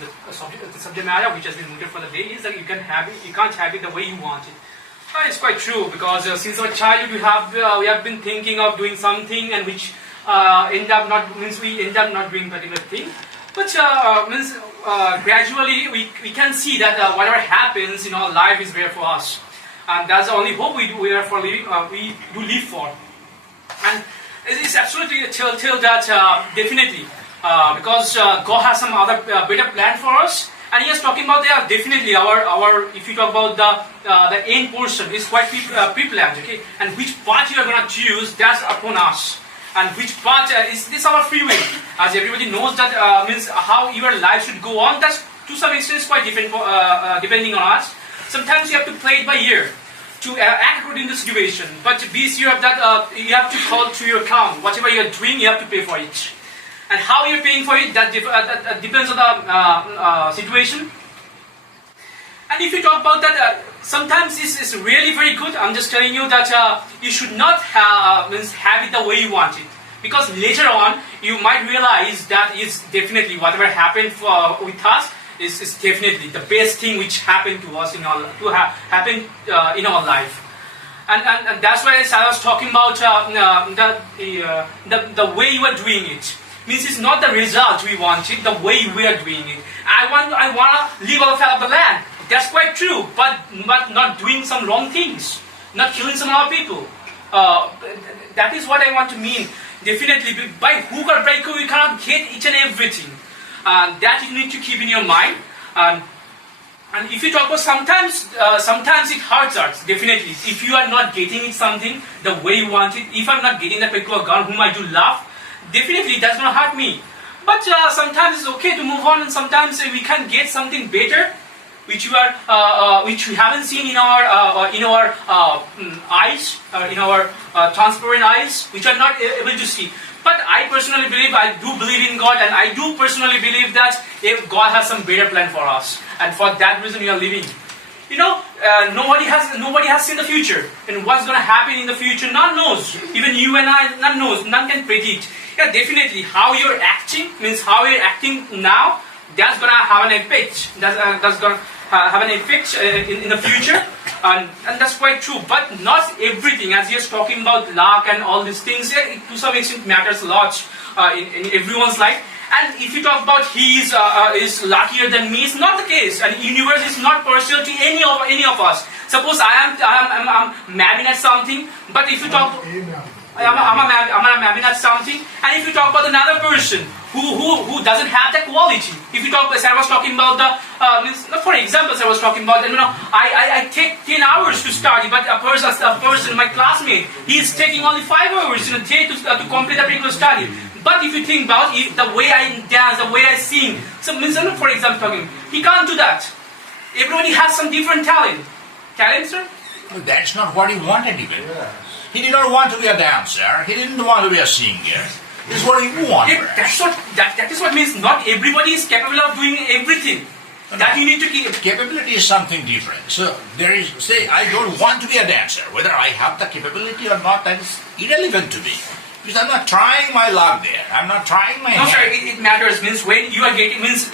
the subject matter which has been noted for the day is that you can't have it the way you want it. It's quite true, because since our childhood we have been thinking of doing something, and which we end up not doing particular thing. But gradually we can see that whatever happens in our life is there for us, and that's the only hope we do live for. And it's absolutely a telltale that definitely because God has some other better plan for us. And he is talking about definitely our if you talk about the end portion is quite pre-planned, okay? And which path you are going to choose, that's upon us. And which path is this our free will? As everybody knows that means how your life should go on. That's to some extent is quite different depending on us. Sometimes you have to play it by ear to act according to the situation. But be sure that you have to call to your account whatever you are doing, you have to pay for it. And how you're paying for it, that depends on the situation. And if you talk about that, sometimes it's really very good. I'm just telling you that you should not have it the way you want it. Because later on, you might realize that it's definitely whatever happened with us is definitely the best thing which happened to us in our life. And that's why I was talking about the way you are doing it. Means it's not the result we wanted, the way we are doing it. I want to live on the face of the land. That's quite true, but not doing some wrong things, not killing some other people. That is what I want to mean. Definitely, by hook or by crook, you cannot get each and everything. That you need to keep in your mind. And if you talk about sometimes it hurts us, definitely. If you are not getting it something the way you want it, if I'm not getting that particular girl whom I do love, definitely that's going to hurt me. But sometimes it's okay to move on, and sometimes we can get something better, which we haven't seen in our eyes, in our transparent eyes, which are not able to see. But I personally believe, I do believe in God, and I do personally believe that God has some better plan for us, and for that reason we are living. Nobody has seen the future, and what's going to happen in the future, none knows. Even you and I, none knows. None can predict. Yeah, definitely. How you're acting means how you're acting now. That's going to have an effect. That's going to have an effect in the future, and that's quite true. But not everything, as you're talking about luck and all these things, to some extent matters a lot in everyone's life. And if you talk about he is luckier than me, it's not the case. And the universe is not partial to any of us. Suppose I'm married at something, but if you talk, I'm married at something, and if you talk about another person who doesn't have that quality, if you talk, as I was talking about for example, as I was talking about, I take 10 hours to study, but a person, my classmate, he is taking only 5 hours in a day to complete a particular study. But if you think about it, the way I dance, the way I sing, so for example, he can't do that. Everybody has some different talent. Talent, sir? Well, that's not what he wanted even. Yes. He did not want to be a dancer. He didn't want to be a singer. This is what he wanted. That is what means not everybody is capable of doing everything. No, that you need to keep. Capability is something different. So there is, say, I don't want to be a dancer. Whether I have the capability or not, that is irrelevant to me. Because I'm not trying my luck there. I'm not trying my. No, sir. It matters. Means when you are getting means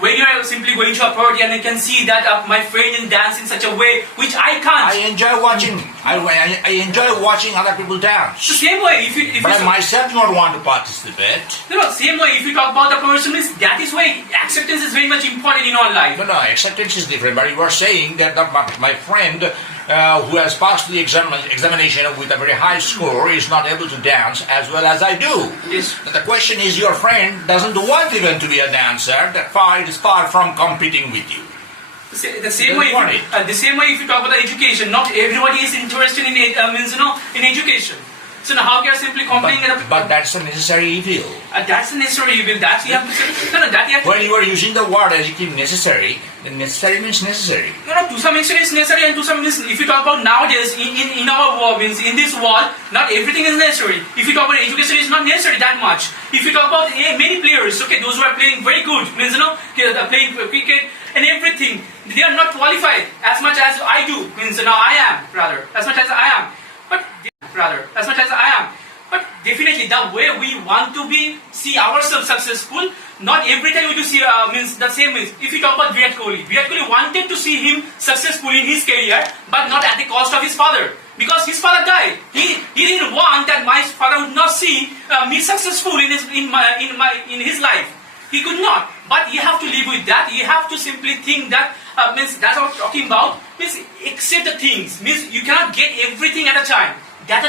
when you are simply going to a party and I can see that my friend is dancing in such a way which I can't. I enjoy watching. I enjoy watching other people dance. The same way, if but I myself do not want to participate. No. Same way, if you talk about the person, means that is why acceptance is very much important in our life. No. Acceptance is different. But you are saying that my friend. Who has passed the examination with a very high score is not able to dance as well as I do. Yes. But the question is, your friend doesn't want even to be a dancer. That is far from competing with you. The same way, if you talk about education, not everybody is interested in in education. So now how you are simply comparing but that's a necessary evil. That's a necessary evil. That you have to say. That you have to. When you are using the word adjective necessary, then necessary means necessary. No. To some extent it's necessary, and to some extent, if you talk about nowadays in our world, means in this world, not everything is necessary. If you talk about education, it's not necessary that much. If you talk about many players, okay, those who are playing very good, means playing cricket and everything, they are not qualified as much as I do. Means now I am rather as much as I am. But definitely the way we want to see ourselves successful, not every time we do see means the same means. If you talk about Virat Kohli wanted to see him successful in his career, but not at the cost of his father. Because his father died, he didn't want that my father would not see me successful in his life. He could not. But you have to live with that. You have to simply think that means that's what I'm talking about. Means accept the things. Means you cannot get everything at a time. That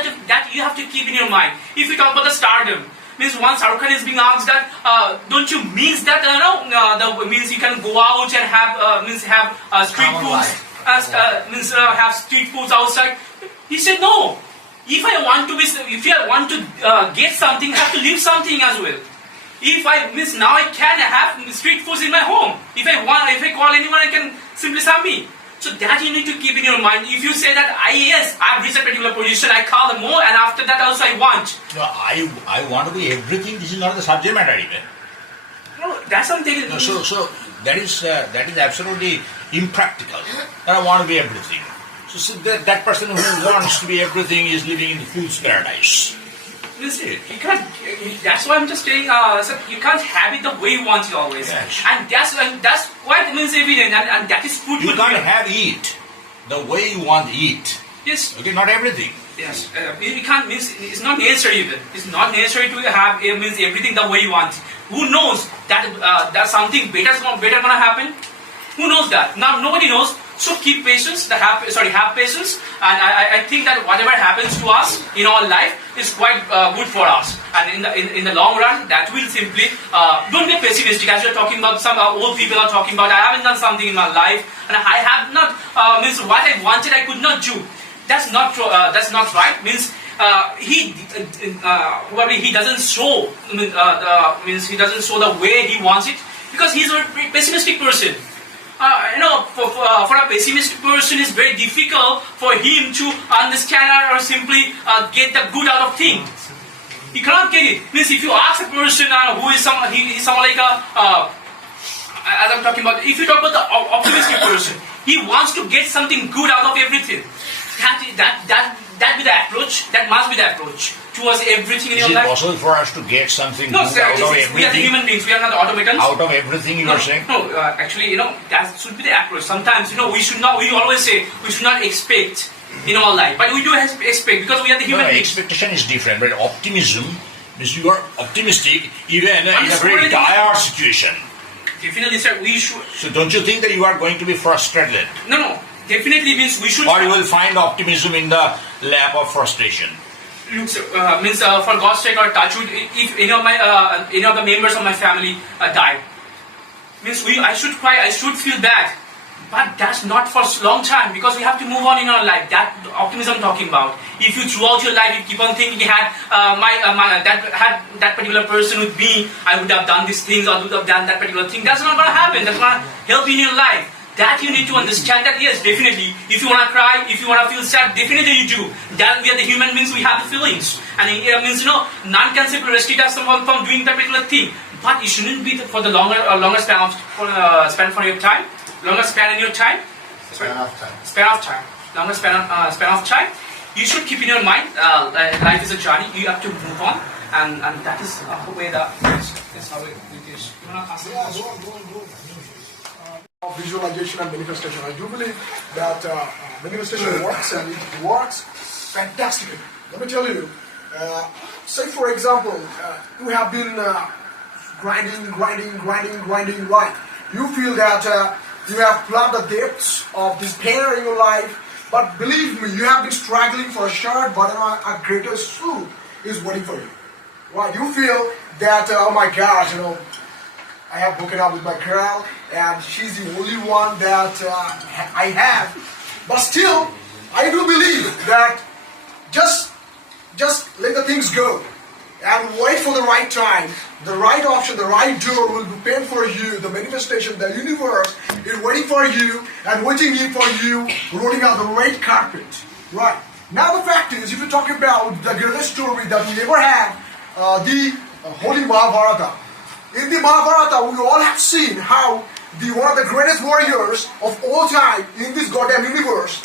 you have to keep in your mind. If you talk about the stardom, means once Shahrukh Khan is being asked that, don't you miss that? Means you can go out and have street foods, have street foods outside. He said no. If I want to get something, I have to leave something as well. If I miss now, I can have street foods in my home. If I call anyone, I can simply serve me. So that you need to keep in your mind. If you say that I've reached a particular position, I call them more, and after that also I want. No, I want to be everything. This is not the subject matter even. No, that's something. No, so that is absolutely impractical. That I want to be everything. So that person who wants to be everything is living in the fool's paradise. You can't. That's why I'm just saying. So you can't have it the way you want it always. Yes. And that's quite means evident. And that is food. You can't have it the way you want to eat. Yes. Okay, not everything. Yes. We can't means it's not necessary even. It's not necessary to have means everything the way you want. Who knows that something better gonna happen? Who knows that? Now nobody knows. So keep patience. Have patience, and I think that whatever happens to us in our life is quite good for us. And in the long run, that will simply don't be pessimistic. As you're talking about, some old people are talking about, I haven't done something in my life, and I have not means what I wanted I could not do. That's not true. That's not right. Means probably he doesn't show means he doesn't show the way he wants it because he's a very pessimistic person. For a pessimistic person, it's very difficult for him to understand or simply get the good out of things. He cannot get it. Means if you ask a person who is someone like as I'm talking about, if you talk about the optimistic person, he wants to get something good out of everything. That be the approach. That must be the approach towards everything in your life. Is it possible for us to get something good sir, out of everything? We are the human beings. We are not the automatons. Out of everything, you are saying? No, actually, that should be the approach. Sometimes, we should not. We always say we should not expect in our life, but we do expect because we are the human beings. Expectation is different, but optimism means you are optimistic even in a very dire dire situation. Definitely, sir. We should. So don't you think that you are going to be frustrated? No. Definitely means we should. Or you will find optimism in the lap of frustration. Look, sir, means for God's sake or touch wood, if any of the members of my family die, means I should cry, I should feel bad, but that's not for a long time because we have to move on in our life. That optimism I'm talking about. If you throughout your life you keep on thinking, had that particular person with me, I would have done these things or would have done that particular thing. That's not going to happen. That's not going to help you in your life. That you need to understand that yes, definitely. If you want to cry, if you want to feel sad, definitely you do. That we are the human beings, we have the feelings. And it means none can simply restrict us from doing that particular thing. But it shouldn't be for the longer span for your time. Longer span in your time. Span of time. Span of time. Longer span of time. You should keep in your mind life is a journey. You have to move on, and that is the way that is how it is. You want to ask a question? Visualization and manifestation. I do believe that manifestation works and it works fantastically. Let me tell you, say for example, you have been grinding life. You feel that you have plumbed the depths of despair in your life, but believe me, you have been struggling for a shirt, but a greater suit is waiting for you. Right? You feel that, oh my gosh, I have broken up with my girl, and she's the only one that I have. But still, I do believe that just let the things go and wait for the right time, the right option, the right door will be open for you. The manifestation, the universe is waiting for you and waiting for you, rolling out the red carpet. Right. Now the fact is, if you talk about the greatest story that we ever had, the Holy Mahabharata. In the Mahabharata, we all have seen how one of the greatest warriors of all time in this goddamn universe,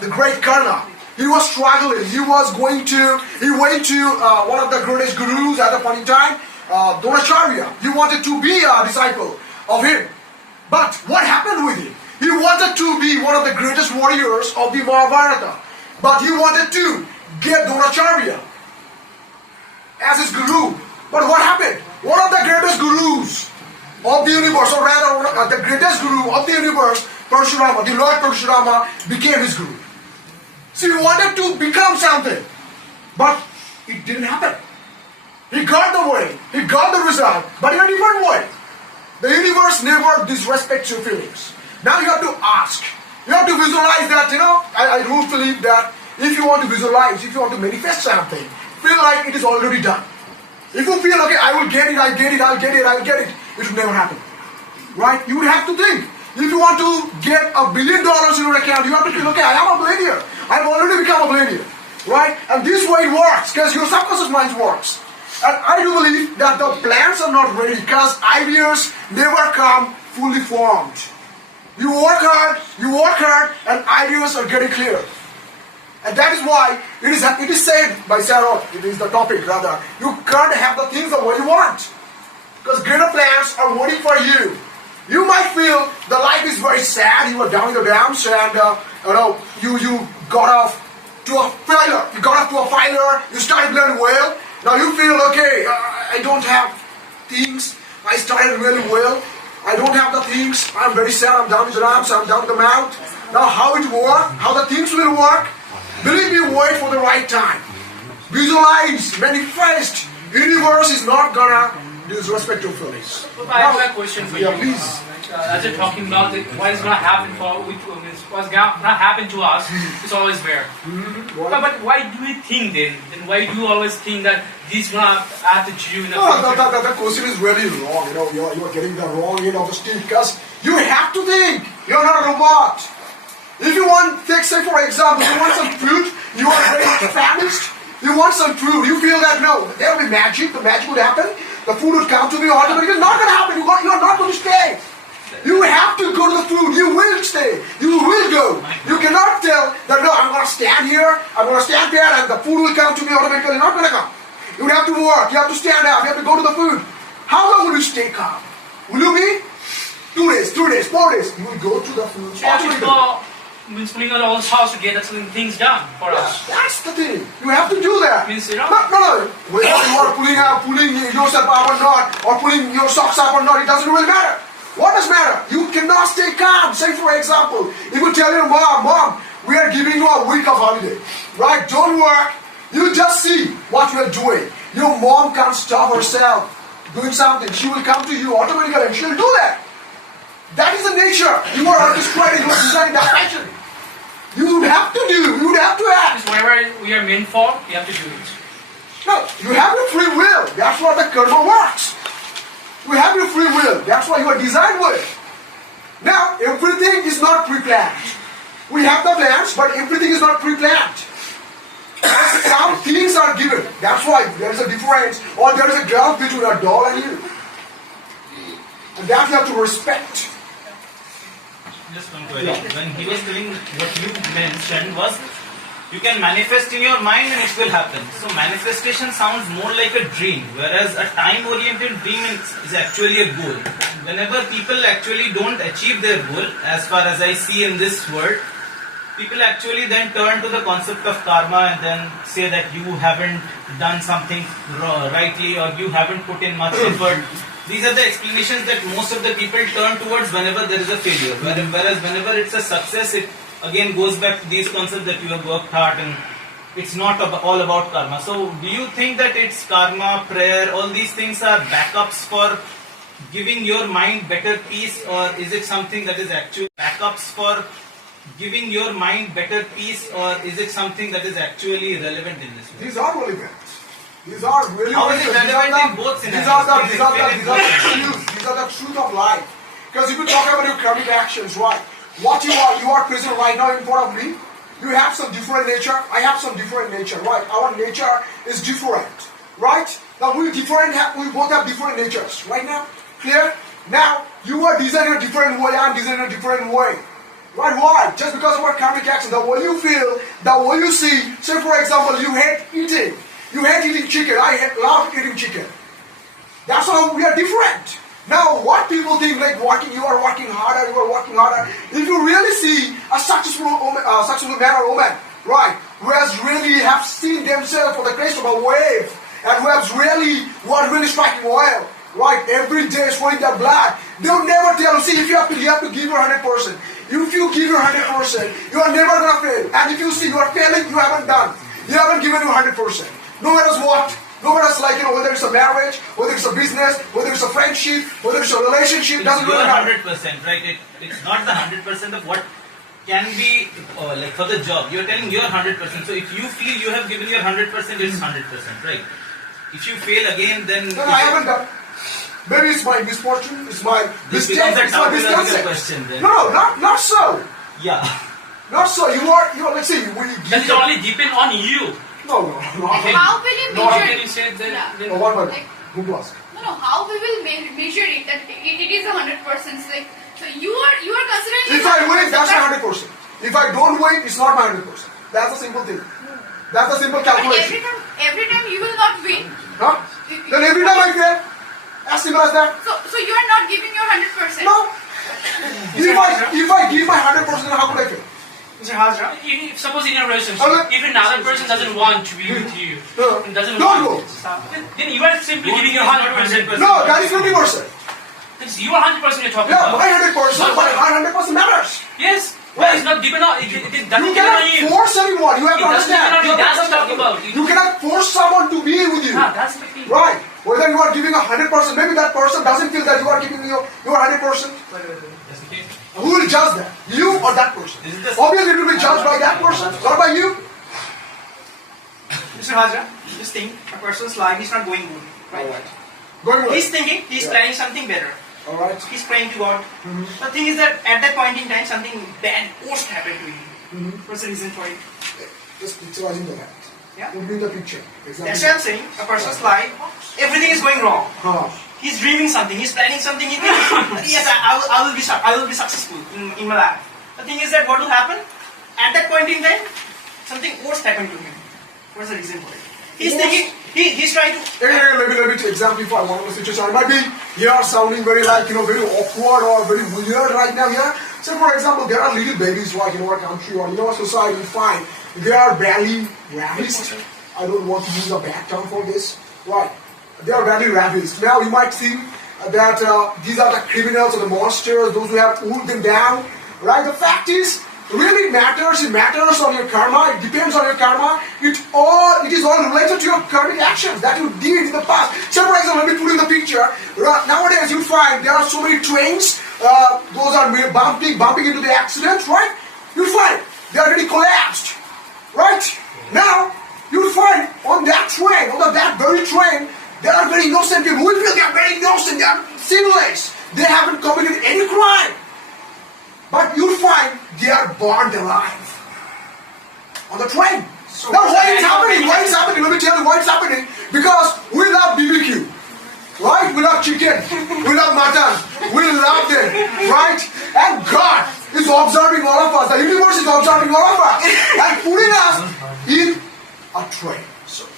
the great Karna, He was struggling. He went to one of the greatest gurus at the point in time, Dronacharya. He wanted to be a disciple of him. But what happened with him? He wanted to be one of the greatest warriors of the Mahabharata. But he wanted to get Dronacharya as his guru. But what happened? One of the greatest gurus of the universe, or rather the greatest guru of the universe, Parashurama, the Lord Parashurama, became his guru. So he wanted to become something, but it didn't happen. He got the way, he got the result, but in a different way. The universe never disrespects your feelings. Now you have to ask, you have to visualize that, I do believe that if you want to visualize, if you want to manifest something, feel like it is already done. If you feel, okay, I will get it, I'll get it, it will never happen. Right? You would have to think. If you want to get $1 billion in your account, you have to feel, okay, I am a billionaire. I've already become a billionaire. Right? And this way it works, because your subconscious mind works. And I do believe that the plans are not ready, because ideas never come fully formed. You work hard, and ideas are getting clear. And that is why it is said by Sarah, it is the topic rather, you can't have the things the way you want. Because greater plans are waiting for you. You might feel the life is very sad, you are down in the dumps, and you got off to a failure. You got off to a failure, you started learning well. Now you feel, okay, I don't have things, I started really well. I don't have the things, I'm very sad, I'm down in the dumps, I'm down in the mouth. Now how it works, how the things will work, believe me, wait for the right time. Visualize, manifest. Universe is not gonna disrespect your feelings. I have a question for you. Yeah, please. As you're talking about what is gonna happen what's gonna happen to us, is always there. But why do you think then? Then why do you always think that this gonna happen to you in the future? That question is really wrong. You are getting the wrong end of the stick, because you have to think. You're not a robot. If you want, say for example, you want some fruit, you are very famished, you want some fruit, you feel that no, there will be magic, the magic would happen, the food would come to me automatically. It's not going to happen, you are not going to stay. You have to go to the food, you will stay, you will go. You cannot tell that no, I'm going to stand here, I'm going to stand there, and the food will come to me automatically. It's not going to come. You have to work, you have to stand up, you have to go to the food. How long will you stay calm? Will you be 2 days, 3 daes, 4 days? You will go to the food. Means pulling out all sorts to get certain things done for us. That's the thing. You have to do that. Means, No. Whether you are pulling yourself up or not, or pulling your socks up or not, it doesn't really matter. What does matter? You cannot stay calm. Say for example, if you tell your mom, we are giving you a week of holiday. Right? Don't work. You just see what you are doing. Your mom can't stop herself doing something. She will come to you automatically and she'll do that. That is the nature. You are orchestrating, you are designing that fashion. You would have to do, you would have to act. Whatever we are meant for, we have to do it. No, you have your free will. That's what the karma works. You have your free will. That's why you are designed with. Now, everything is not pre-planned. We have the plans, but everything is not pre-planned. Some things are given. That's why there is a difference, or there is a gap between a doll and you. And that you have to respect. Just one query. When he was telling what you mentioned was, you can manifest in your mind and it will happen. So manifestation sounds more like a dream, whereas a time-oriented dream is actually a goal. Whenever people actually don't achieve their goal, as far as I see in this world, people actually then turn to the concept of karma and then say that you haven't done something rightly, or you haven't put in much effort. These are the explanations that most of the people turn towards whenever there is a failure. Whereas whenever it's a success, it again goes back to these concepts that you have worked hard and it's not all about karma. So do you think that it's karma, prayer, all these things are backups for giving your mind better peace, or is it something that is actually backups for giving your mind better peace, or is it something that is actually relevant in this way? These are relevant. These are really How is it relevant in both These scenarios? are the truth of life. Because if you talk about your karmic actions, right? What you are present right now in front of me. You have some different nature. I have some different nature, right? Our nature is different, right? Now we both have different natures, right now? Clear? Now you are designed in a different way. I'm designed in a different way. Right? Why? Just because of our karmic action. The way you feel, the way you see. Say for example, you hate eating. You hate eating chicken. Love eating chicken. That's how we are different. Now, what people think like you are working harder, you are working harder. If you really see a successful man or woman, right, who has really have seen themselves for the crest of a wave, and who are really striking oil, right, every day swelling their blood, they will never tell you, see, if you have to give your 100%. If you give your 100%, you are never going to fail. And if you see you are failing, you haven't done. You haven't given your 100%. No matter what. No matter like, whether it's a marriage, whether it's a business, whether it's a friendship, whether it's a relationship, doesn't really matter. 100%, right? It's not the 100% of what can be like for the job. You're telling your 100%. So if you feel you have given your 100%, it's 100%, right? If you fail again, then no, I haven't done. Maybe it's my misfortune, it's my mistake, it's my misconception. Question then. No, not so. Yeah. Not so. You are let's see, That is only depend on you. No. How will you No, how measure can you say that? Yeah. then- No, one Like, Who to ask? No, how we will measure it? That it is 100%. Like, so you are considering. If I win, that's my 100%. If I don't win, it's not my 100%. That's a simple thing. That's a simple But calculation. every time you will not win. Huh? Then every time I fail, as simple as that. So you are not giving your 100%. No. If I give my 100%, then how could I fail? Mr. Hazra, suppose in your relationship, Okay. if another person doesn't want to be with you, and doesn't Don't want go. to stop, then you are simply giving your 100%. No, that is 50%. It's your 100% you're talking Yeah, about. my 100%, my 100% matters. Yes, but it's not depend on. It doesn't You depend on cannot you. force anyone. You have It to doesn't depend on you. understand. That's what I'm talking about. You cannot force someone to be with you. That's the thing. Right. Whether you are giving 100%, maybe that person doesn't feel that you are giving your 100%. That's the case. Who will judge that? You or that person? This is the- Obviously, it will be judged by that person, not by you. Mr. Hazra, just think a person's life is not going good. Right? Alright. Going well. He's thinking, he's Yeah. planning something better. Alright. He's praying to God. The thing is that at that point in time, something bad, worst happened to him. What's the reason for it? Just picturizing the fact. Yeah. Put me in the picture. That's why I'm saying a person's life, everything is going wrong. Huh. He's dreaming something, he's planning something. He thinks, yes, I will be successful in my life. The thing is that what will happen? At that point in time, something worst happened to him. What's the reason for it? He's Worst? thinking, he's trying to. Let me to exemplify one of the situations. It might be here sounding very like, very awkward or very weird right now here. So for example, there are little babies like in our country or in our society, fine. They are badly ravished. I don't want to use a bad term for this. Right. They are badly ravished. Now you might think that these are the criminals or the monsters, those who have pulled them down. Right? The fact is, really matters. It matters on your karma. It depends on your karma. It is all related to your karmic actions that you did in the past. So for example, let me put in the picture. Nowadays you find there are so many trains. Those are bumping into the accidents, right? You find they are already collapsed, right? Now you find on that train, on that very train, there are very innocent people. We feel they are very innocent. They are sinless. They haven't committed any crime. But you'll find they are burned alive on the train. So now why what's is the happening? value of Why is happening? Let me tell you why it's happening. Because we love BBQ. Right? We love chicken. We love mutton. We love them. Right? And God is observing all of us. The universe is observing all of us. And putting us in a train.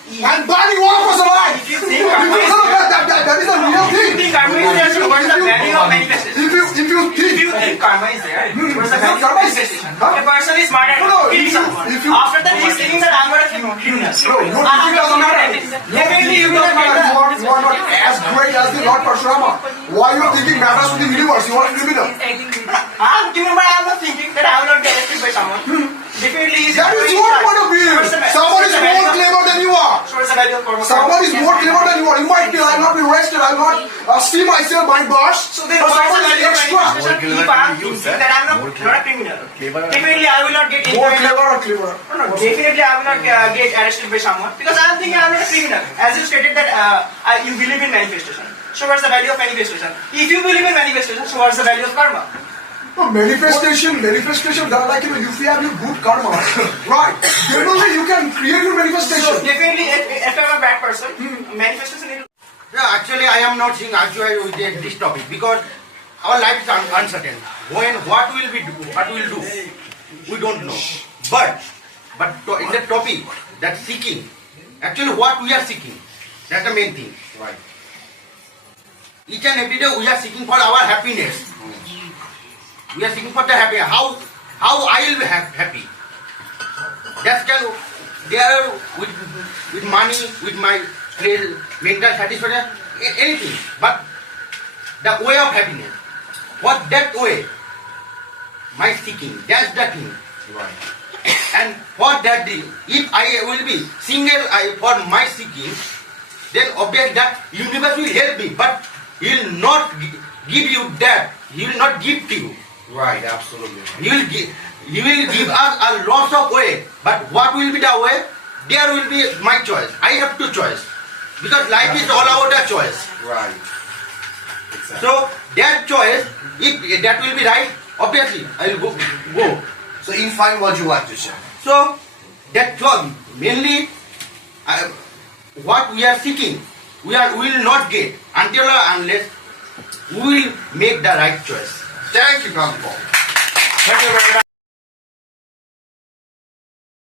And burning all of us alive. If you think karma is that is a real thing. If you think karma is there, so what's the value of manifestation? If you If you think think karma is there, what's the value of Karma is- manifestation? Huh? A person is mad at No, killing if someone. you- After that, he's thinking that I'm not a criminal. no, your thinking doesn't matter. Definitely, you doesn't will matter. get You are not as great as the Lord Parshurama. Why your thinking matters to the universe? You are a criminal. I'm not thinking that I will not get arrested by someone. Definitely, That is your point of view. Someone is more clever than you are. So what's the value of karma? Someone is more clever than you are. You might feel I will not be arrested. I will not see myself mind burst. So then But what's the someone is value of extra. manifestation? If I'm thinking that I'm not a criminal, definitely I will not get More into clever or clever? No, definitely I will not get arrested by someone because I am thinking I am not a criminal. As you stated that you believe in manifestation. So what's the value of manifestation? If you believe in manifestation, so what's the value of karma? No, manifestation, that like, if you have your good karma, right, then only you can create your So manifestation. definitely if I'm a bad person, manifestation is... Yeah, actually, I am not seeing actually with this topic because our life is uncertain. When what will we do? What will do? We don't know. But in the topic that seeking, actually what we are seeking, that's the main thing. Right. Each and every day we are seeking for our happiness. We are seeking for the happiness. How I will be happy. That can there with money, with my mental satisfaction, anything. But the way of happiness, what that way, my seeking, that's the thing. Right. And for that day, if I will be single for my seeking, then obviously that universe will help me, but he will not give you that. He will not give to you. Right, absolutely. He will give us a lot of way. But what will be the way? There will be my choice. I have to choice. Because life is all about a choice. Right. Exactly. So that choice, if that will be right, obviously I will go. So in fine, what you like to say? So that choice, mainly what we are seeking, we will not get until or unless we will make the right choice. Thank you, Kampong. Thank you very much.